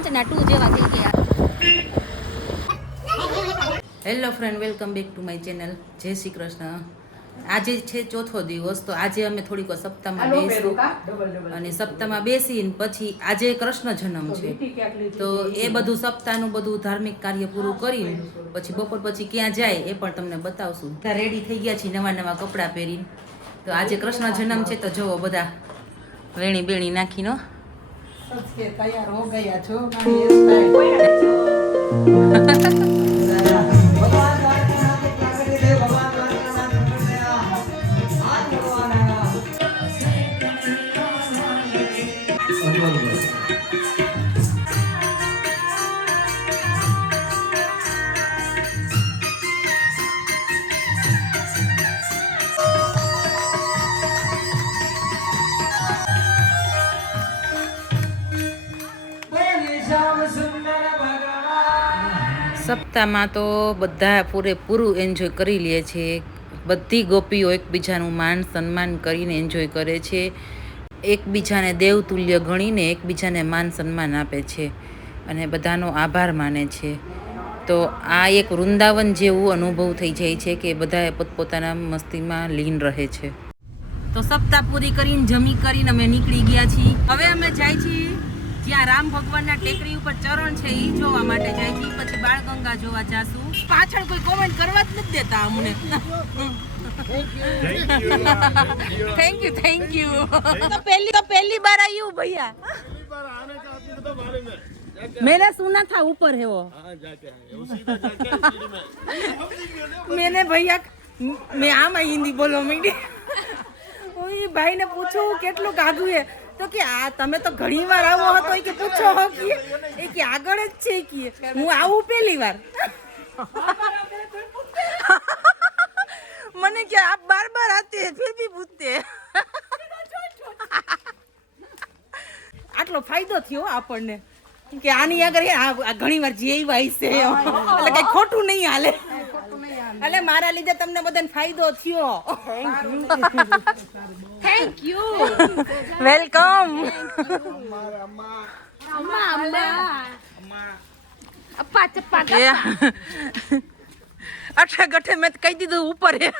કંચના 2 જેવા થઈ ગયા. Hello friend, welcome back to my channel. જય શ્રી કૃષ્ણ. આજે છે ચોથો દિવસ, તો આજે અમે થોડીક સપ્તાહમાં બેસીશું અને સપ્તાહમાં બેસીને પછી આજે કૃષ્ણ જન્મ છે, તો એ બધું સપ્તાહનું બધું ધાર્મિક કાર્ય પૂરું કરીને પછી બપોર પછી ક્યાં જાય એ પણ તમને બતાવશું. બધા રેડી થઈ ગયા છીએ નવા નવા કપડાં પહેરીને. તો આજે કૃષ્ણ જન્મ છે, તો જુઓ બધા વેણી બેણી નાખીનો તૈયાર હો ગયા છો. સપ્તાહમાં તો બધા પૂરેપૂરું એન્જોય કરી લે છે. બધી ગોપીઓ એકબીજાનું માન સન્માન કરીને એન્જોય કરે છે, એકબીજાને દેવતુલ્ય ગણીને એકબીજાને માન સન્માન આપે છે અને બધાનો આભાર માને છે. તો આ એક વૃંદાવન જેવું અનુભવ થઈ જાય છે કે બધા પોતપોતાના મસ્તીમાં લીન રહે છે. તો સપ્તાહ પૂરી કરીને જમી કરીને અમે નીકળી ગયા છીએ. હવે અમે જાય છીએ જ્યાં રામ ભગવાનના ટેકરી ઉપર ચરણ છે એ જોવા માટે જાય છે. પછી બાળગંગા જોવા જાશું. પાછળ કોઈ કોમેન્ટ કરવા જ નથી દેતા અમને. Thank you. तो पहली बार आई हूँ भैया. मैंने सुना था ऊपर है वो. मैंने भैया मैं आम हिंदी बोलो मीडी. भाई ने पूछो કેટલું કાગું હે, તો કે આ તમે તો ઘણી વાર આવો હતો કે પૂછો હો કે આગળ જ છે કે હું આવું પહેલી વાર. મને કે આપ બાર બાર આતે હે ફિર ભી પૂછતે હે. આટલો ફાયદો થયો આપણને કે આની આગળ ઘણી વાર જેવાય છે એટલે કઈ ખોટું નહીં હાલે. એટલે મારા લીધે તમને બધાને ફાયદો થયો. Thank you. વેલકમ. અપ્પા ચપ્પા અઠે ગઠે મેં કહી દીધું ઉપર હે.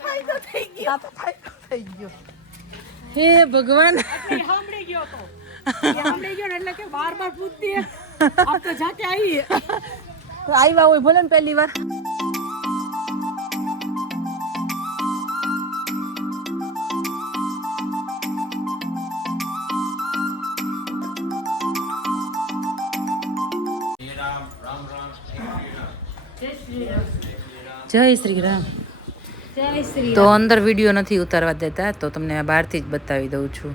ફાયદો થઈ ગયો. હે ભગવાન. સાંભળી ગયો તો એટલે કે બાર બાર પૂછતી આપ તો જાકે આવી આવ્યા હોય ભલે ને પહેલી વાર. જય શ્રી રામ. તો અંદર વિડીયો નથી ઉતારવા દેતા, તો તમને આ બહારથી જ બતાવી દઉં છું.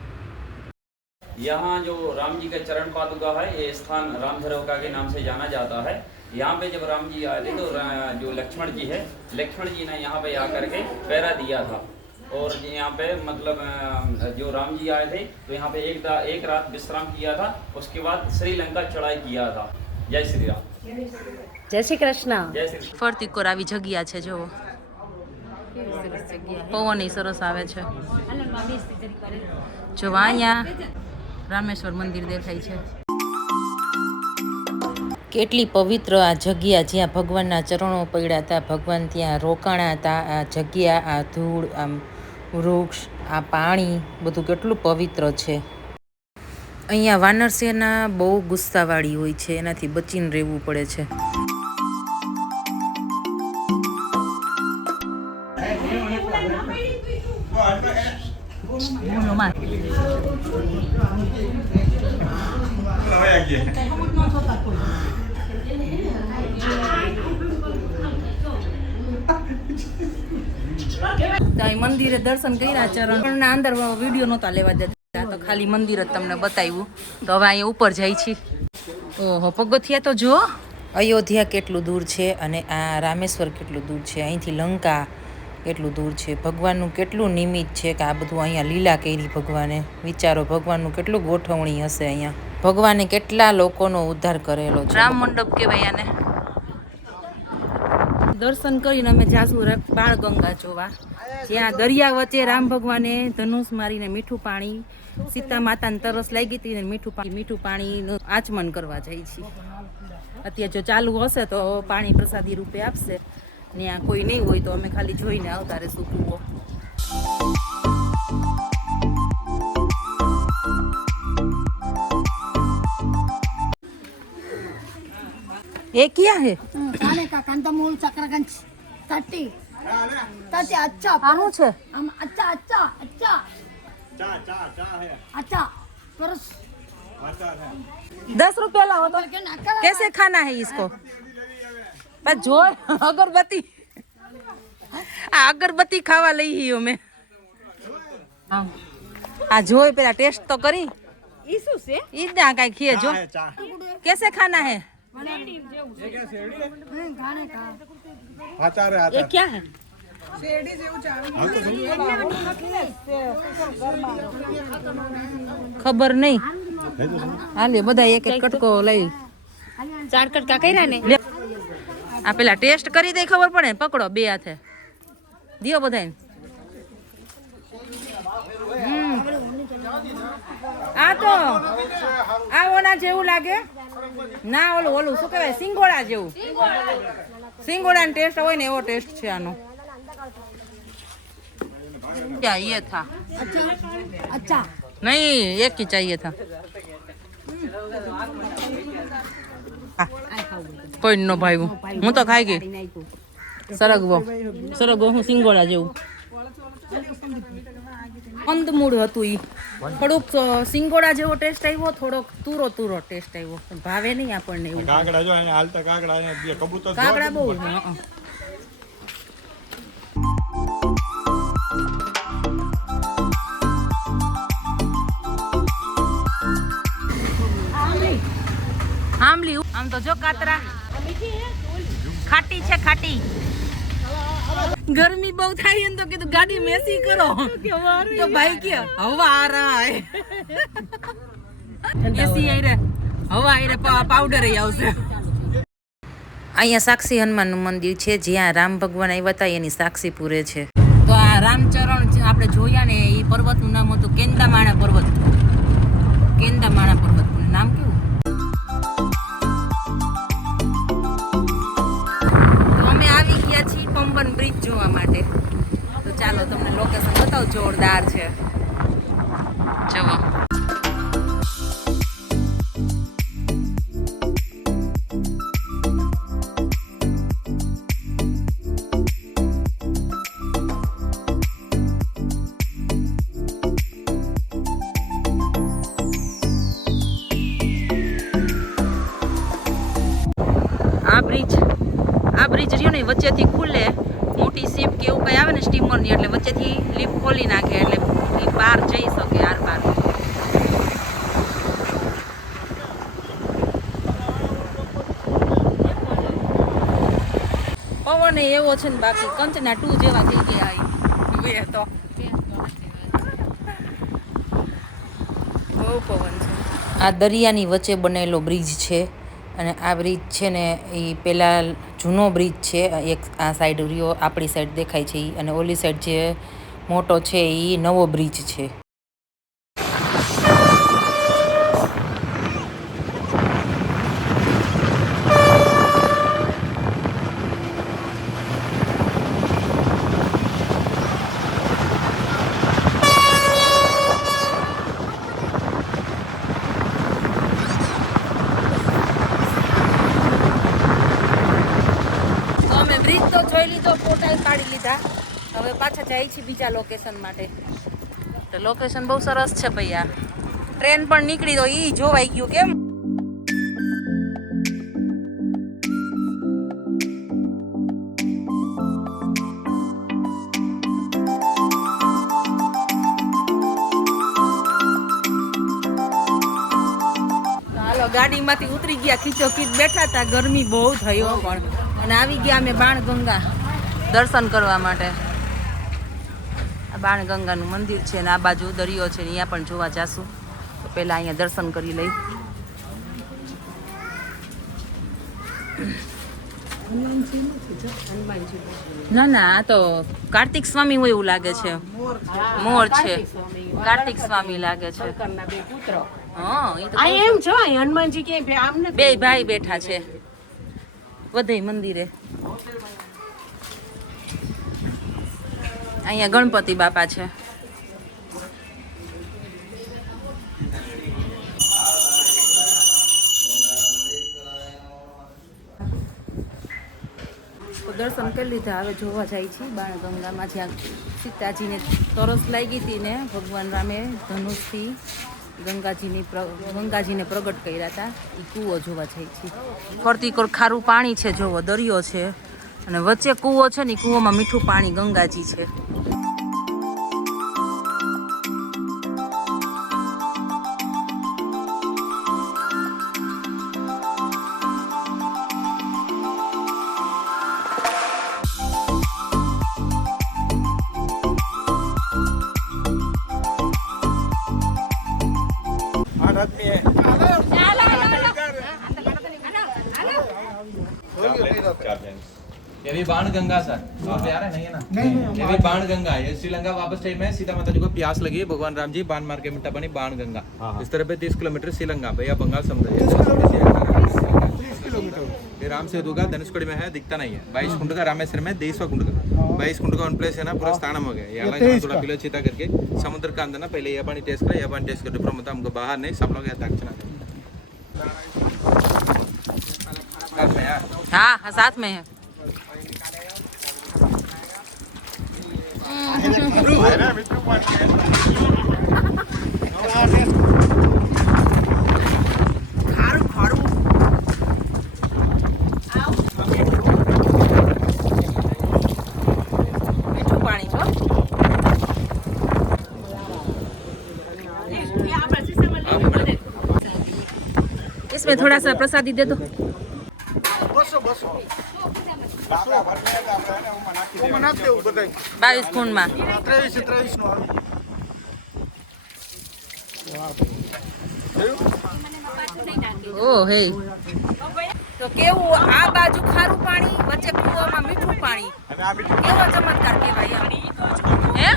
यहाँ जो राम जी का चरण पादुका है, ये स्थान राम झरोका के नाम से जाना जाता है. यहाँ पे जब राम जी आए थे तो जो लक्ष्मण जी है, लक्ष्मण जी ने यहाँ पे आकर के पहरा दिया था. और यहाँ पे मतलब जो राम जी आए थे तो यहाँ पे एक रात विश्राम किया था. उसके बाद श्रीलंका चढ़ाई किया था. जय श्री राम. જય શ્રી કૃષ્ણ. जय श्री. ફરતી કોર આવી જગ્યા છે, જુઓ પવન સરસ આવે છે. જો અહીંયા રામેશ્વર મંદિર દેખાય છે. કેટલી પવિત્ર આ જગ્યા, જ્યાં ભગવાનના ચરણો પડ્યા હતા, ભગવાન ત્યાં રોકાણા હતા. આ જગ્યા, આ ધૂળ, આમ વૃક્ષ, આ પાણી, બધું કેટલું પવિત્ર છે. અહીંયા વાનર સેના બહુ ગુસ્સાવાળી હોય છે, એનાથી બચીને રહેવું પડે છે. મંદિરે દર્શન કર્યા, ચરણ અંદર વિડીયો નહોતા લેવા દેતા, તો ખાલી મંદિર જ તમને બતાવ્યું. તો હવે અહીંયા ઉપર જાય છે. ઓહો, પગથિયા તો જુઓ. અયોધ્યા કેટલું દૂર છે અને આ રામેશ્વર કેટલું દૂર છે. અહીંથી લંકા કેટલું દૂર છે. ભગવાનનું કેટલું નિમિત્ત છે કે આ બધું અહીંયા લીલા કરી ભગવાને. વિચારો, ભગવાનનું કેટલું ગોઠવણી હશે અહીંયા. ભગવાને કેટલા લોકોનો ઉદ્ધાર કરેલો છે. રામ મંડપ કહેવાય આને. દર્શન કરીને અમે જાશું બાળગંગા જોવા. જ્યાં દરિયા વચ્ચે રામ ભગવાને ધનુષ મારીને મીઠું પાણી સીતા માતાને તરસ લાગી હતી ને મીઠું પાણીનું આચમન કરવા જાય છે. અત્યારે જો ચાલુ હશે તો પાણી પ્રસાદી રૂપે આપશે. ત્યાં કોઈ નહીં હોય તો અમે ખાલી જોઈને આવતા રહેશું કૂવો. ये क्या है? खाने का कंदमूल चक्रगंज 30 अच्छा आनु छे हम अच्छा अच्छा परस 10 रुपया लाओ तो कैसे खाना है इसको? बस जो अगरबत्ती अगरबत्ती खावा लई ही અમે आ જોઈ પેલા ટેસ્ટ તો કરી ઈસુ છે ઈ ના કાઈ ખીએ જો कैसे खाना है? खाने का ये क्या है? ખબર નહીં. હાલે બધા એક એક કટકો લઈ 4 કટકા કર્યા ને આ પેલા ટેસ્ટ કરી દે ખબર પડે. પકડો બે હાથે દિયો બધાને. આ તો આ ઓના જેવું લાગે ના ઓલું શું કહેવાય સિંગોડા જેવું. સિંગોડાનો ટેસ્ટ હોય ને એવો ટેસ્ટ છે આનો. क्या ये था? अच्छा नहीं एक ही चाहिए था. કોઈ નો ભાઈ હું તો ખાઈ ગઈ. સરગવો હું સિંગોડા જેવું કંદમૂળ હતું. ઈ થોડુંક સિંગોડા જેવો ટેસ્ટ આવ્યો, થોડોક તુરો ટેસ્ટ આવ્યો. ભાવે નહીં આપણને એવું. કાકડા જો એને હાલતા કાકડા ને બે કબૂતર કાકડા બહુ આમલી આમ તો જો કાતરા ખાટી છે ખાટી. ગરમી બહુ થાય ને તો કીધું ગાડી મેસી કરો તો ભાઈ કે હવા આ રહા હે એસી આઈ રે હવા આઈ રે પાવડર આવશે. અહીંયા સાક્ષી હનુમાનનું મંદિર છે જ્યાં રામ ભગવાન આવ્યા હતા એની સાક્ષી પૂરે છે. તો આ રામચરણ આપણે જોયા ને એ પર્વતનું નામ હતું કેન્દામાણા પર્વત. કેન્દામાણા પર્વતનું નામ કેવું. તો અમે આવી ગયા છીએ પંબન બ્રિજ જોવા માટે. તો ચાલો તમને લોકેશન બતાવો. જોરદાર છે જુઓ. આ બ્રિજ રહ્યો ને વચ્ચેથી ખુલે. મોટી શિપ કે એવું કંઈ આવે ને સ્ટીમરની એટલે વચ્ચેથી લીપ ખોલી નાખે એટલે એ બહાર જઈ શકે આર પાર. પવન એવો છે ને બાકી કંચના 2 જેવા થઈ ગયા વે તો બહુ પવન છે. આ દરિયાની વચ્ચે બનેલો બ્રિજ છે અને આ બ્રિજ છે ને એ પેલા જૂનો બ્રિજ છે. એક આ સાઈડ રહ્યો આપણી સાઈડ દેખાય છે અને ઓલી સાઈડ જે મોટો છે એ નવો બ્રિજ છે. બ્રિજ તો જોઈ લીધો, ફોટા પાડી લીધા. હવે પાછા જાય છે બીજા લોકેશન માટે. તો લોકેશન બહુ સરસ છે ભૈયા. ટ્રેન પણ નીકળી તો ઈ જોવાઈ ગયું કેમ. હાલો ગાડીમાંથી ઉતરી ગયા, ખીચોખીચ બેઠા હતા, ગરમી બહુ થયો પણ અને આવી ગયા અમે બાણગંગા દર્શન કરવા માટે. આ બાણગંગાનું મંદિર છે ને આ બાજુ દરિયો છે ને અહીંયા પણ જોવા જાશું. તો પહેલાં અહીંયા દર્શન કરી લઈ. હનુમાનજી નથી જો હનુમાનજી ના ના આ તો કાર્તિક સ્વામી હોય એવું લાગે છે. મોર છે. કાર્તિક સ્વામી લાગે છે. શંકરના બે પુત્ર હા એ તો આ એમ છો અહીં હનુમાનજી ક્યાંય આમ નથી બે ભાઈ બેઠા છે વધઈ મંદિરે. અહીંયા ગણપતિ બાપા છે. દર્શન કરી લીધા. હવે જોવા જાય છે બાણગંગામાં જ્યાં સીતાજીને તરસ લાગી હતી ને ભગવાન રામે ધનુષથી ગંગાજીને પ્રગટ કર્યા હતા. એ કૂવો જોવા જાય છે. ફરતી કોર ખારું પાણી છે, જોવો દરિયો છે અને વચ્ચે કૂવો છે ને કૂવામાં મીઠું પાણી ગંગાજી છે. आठ आदमी है ये भी बाण गंगा सर आप यार है नहीं है ना ये भी बाण गंगा है। ये श्रीलंका वापस टाइम में सीता माता जी को प्यास लगी है, भगवान राम जी बाण मार के मिट्टा बनी बाण गंगा। इस तरह पे 30 किलोमीटर श्रीलंका पे या बंगाल समुद्र ये राम सेतु का धनुषकोडी में है, दिखता नहीं है। 22 कुंड का रामेश्वर में 23वां कुंड का 22 कुंड का वन प्लेस है ना, पूरा स्थानम हो गया। यहाँ थोड़ा पिलो चिता करके समुद्र का अंदर ना पहले यह पानी टेस्ट करा, यह पानी टेस्ट करके प्रमुख हमको बाहर नहीं, सब लोग यहाँ दक्षिणा हाँ हाँ साथ में है. મીઠું પાણી છો. इसमें थोड़ा सा प्रसादी दे दो. આપણા ભર મેં તો આપણે એને ઉમાં નાખી દેવું બધાય 22 કુંડમાં 23 નું આવે ઓ હે તો કેવું આ બાજુ ખારું પાણી વચ્ચે કૂવામાં મીઠું પાણી અને આ મીઠું કેવો ચમત્કાર કહેવાય એમ. હે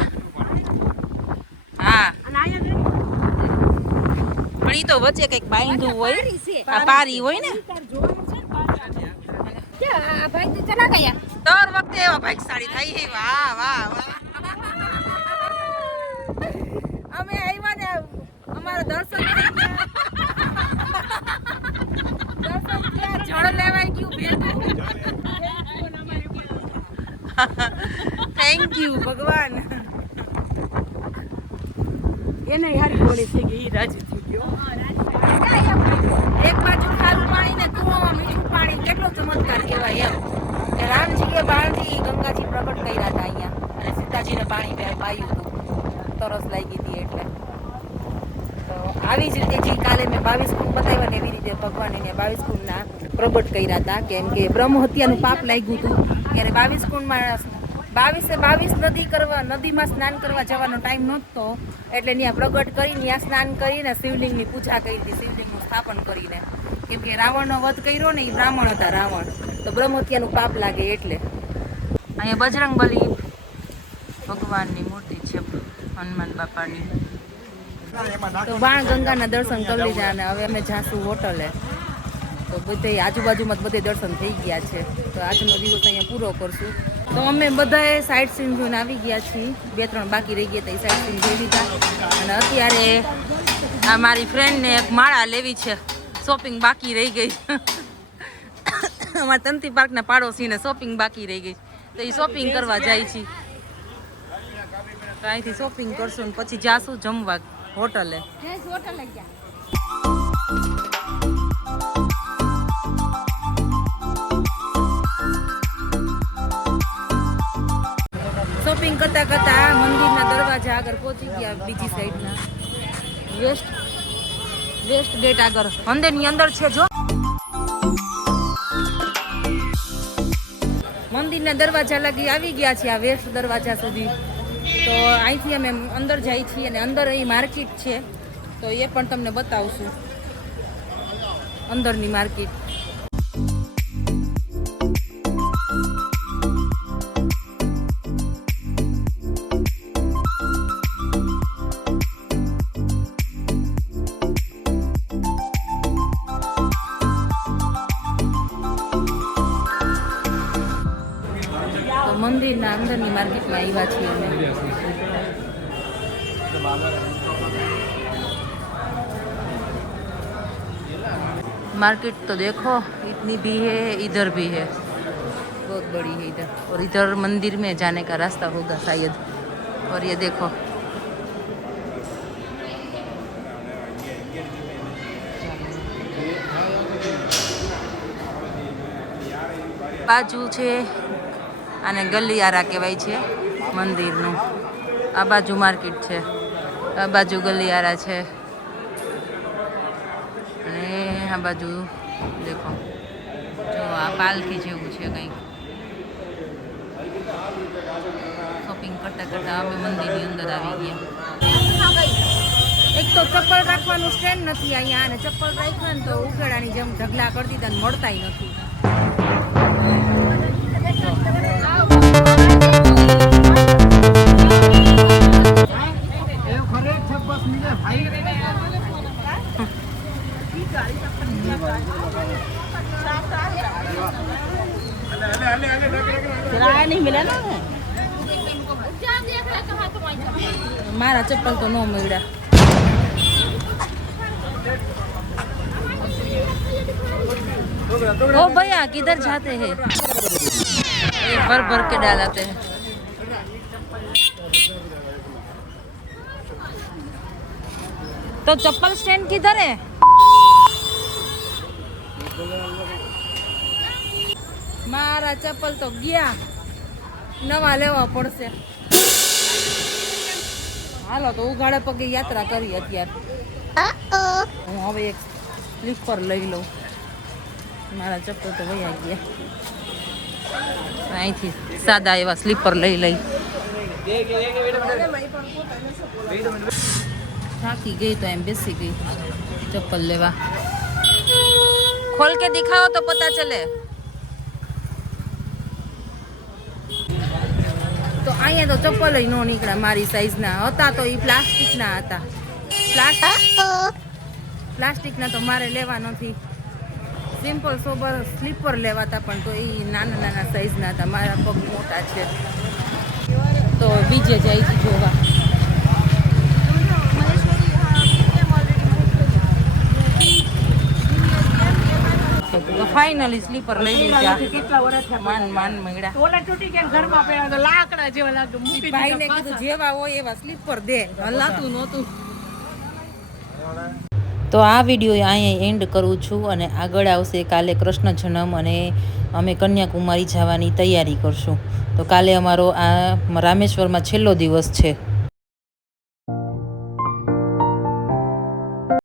હા પણ ઈ તો વચ્ચે કઈક બાંધ્યું હોય આ પારી હોય ને દર વખતે એવા ભાગશાળી થાય છે. વાહ વાહ વાહ. અમે આવ્યા ને અમારા દર્શન થઈ ગયા. દર્શન થયા, જળ લેવાઈ ગયું ભેગું. થેન્ક યુ ભગવાન. એને હારી બોલી થઈ ગઈ ઈ રાજી થઈ ગયો. એક બાજુ ખારું પાણી ને કૂવામાં મીઠું પાણી, કેટલો ચમત્કાર કહેવાય એમ. કે રામજી એ બહારથી ગંગાજી પ્રગટ કર્યા હતા અહીંયા અને સીતાજીને પાણી પાયું હતું, તરસ લાગી હતી એટલે. તો આવી જ રીતે જે કાલે મેં 22 કુંડ બતાવ્યા ને એવી રીતે ભગવાન એને 22 કુંડના પ્રગટ કર્યા હતા. કેમ કે બ્રહ્મ હત્યાનું પાપ લાગ્યું હતું ત્યારે 22 કુંડમાં 22 નદીમાં સ્નાન કરવા જવાનો ટાઈમ નહોતો એટલે ત્યાં પ્રગટ કરીને ત્યાં સ્નાન કરીને શિવલિંગની પૂજા કરી હતી, શિવલિંગનું સ્થાપન કરીને. કેમ કે રાવણનો વધ કર્યો ને એ બ્રાહ્મણ હતા રાવણ, તો બ્રહ્મ હત્યાનું પાપ લાગે એટલે. અહીંયા બજરંગબલી ભગવાનની મૂર્તિ છે, હનુમાન બાપાની. તો બાણ ગંગાના દર્શન કરી લીધા અને હવે અમે જાશું હોટલે. તો બધે આજુબાજુમાં બધે દર્શન થઈ ગયા છે. તો આજનો દિવસ અહીંયા પૂરો કરશું. તો અમે બધાએ સાઇટ સીન જોઈને આવી ગયા છીએ. 2-3 બાકી રહી ગયા તો એ સાઇટ સીન જોઈ લીધા અને અત્યારે આ મારી ફ્રેન્ડને એક માળા લેવી છે, શોપિંગ બાકી રહી ગઈ. અમારા તંતી પાર્કના પાડોશીને શોપિંગ બાકી રહી ગઈ તો એ શોપિંગ કરવા જાય છે. તો અહીંથી શોપિંગ કરશું ને પછી જાશું જમવા હોટલે. શોપિંગ કરતા કરતા મંદિરના દરવાજા આગળ પહોંચી ગયા. બીજી સાઈડના વેસ્ટ ગેટ આગળ મંદિરની અંદર છે. જો મંદિરના દરવાજા લગી આવી ગયા છે, આ વેસ્ટ દરવાજા સુધી. તો અહીંથી અમે અંદર જઈએ છીએ અને અંદર અહીં માર્કેટ છે, તો એ પણ તમને બતાવશું અંદરની માર્કેટ. मार्केट में आव्या छीए अमे। मार्केट तो देखो इतनी भी है, इधर भी है, बहुत बड़ी है इधर। और इधर मंदिर में जाने का रास्ता होगा शायद। और ये देखो बाजू છે અને ગલિયારા કહેવાય છે મંદિરનું। આ બાજુ માર્કેટ છે, આ બાજુ ગલિયારા છે અને આ બાજુ દેખો જો આ પાલખી જેવું છે કંઈક। શોપિંગ કરતા કરતા અમે મંદિરની અંદર આવી ગયા। એક તો ચપ્પલ રાખવાનું સ્ટેન્ડ નથી અહીંયા, અને ચપ્પલ રાખ્યા ને તો ઉકેડાની જેમ ઢગલા કરી દીધા ને મળતાય નથી। मारा चप्पल तो नो मिला। ओ भैया किधर जाते हैं? भर भर के डालाते हैं। तो चप्पल स्टैंड किधर है? मारा चप्पल तो गया, नवा लेवा पड़से। हालो तो उघाड़े पगे यात्रा करी अत्यारे। हूँ हवे एक स्लीपर लई लऊं। मारा चप्पल तो वही आ गया। અહીંથી સાદા એવા સ્લીપર લઈ લઈ। થાકી ગઈ તો એમ બેસી ગઈ ચપ્પલ લેવા। खोल के दिखाओ तो पता चले। तो અહીંયા તો ચપ્પલ ય નો નીકળ્યા મારી સાઈઝના હતા, તો એ પ્લાસ્ટિકના હતા। પ્લાસ્ટિકના તો મારે લેવા નથી, સિમ્પલ સોબર સ્લીપર લેવાતા, પણ તો એ નાના નાના સાઈઝના હતા। મારા પગ મોટા છે તો બીજે જાય છે જોવા। તો ફાઇનલી સ્લીપર લઈ લીધા। કેટલા વર્ષ માન માન મળ્યા। ઓલા તૂટી ગયા ને ઘરમાં પડ્યા તો લાકડા જેવા લાગે, મૂકી ભાઈને કીધું જેવા હોય એવા સ્લીપર દે, હલાતું નહોતું। તો આ વિડીયો અહીંયા એન્ડ કરું છું, અને આગળ આવશે કાલે કૃષ્ણ જન્મ, અને અમે કન્યાકુમારી જવાની તૈયારી કરશું। તો કાલે અમારો આ રામેશ્વરમાં છેલ્લો દિવસ છે।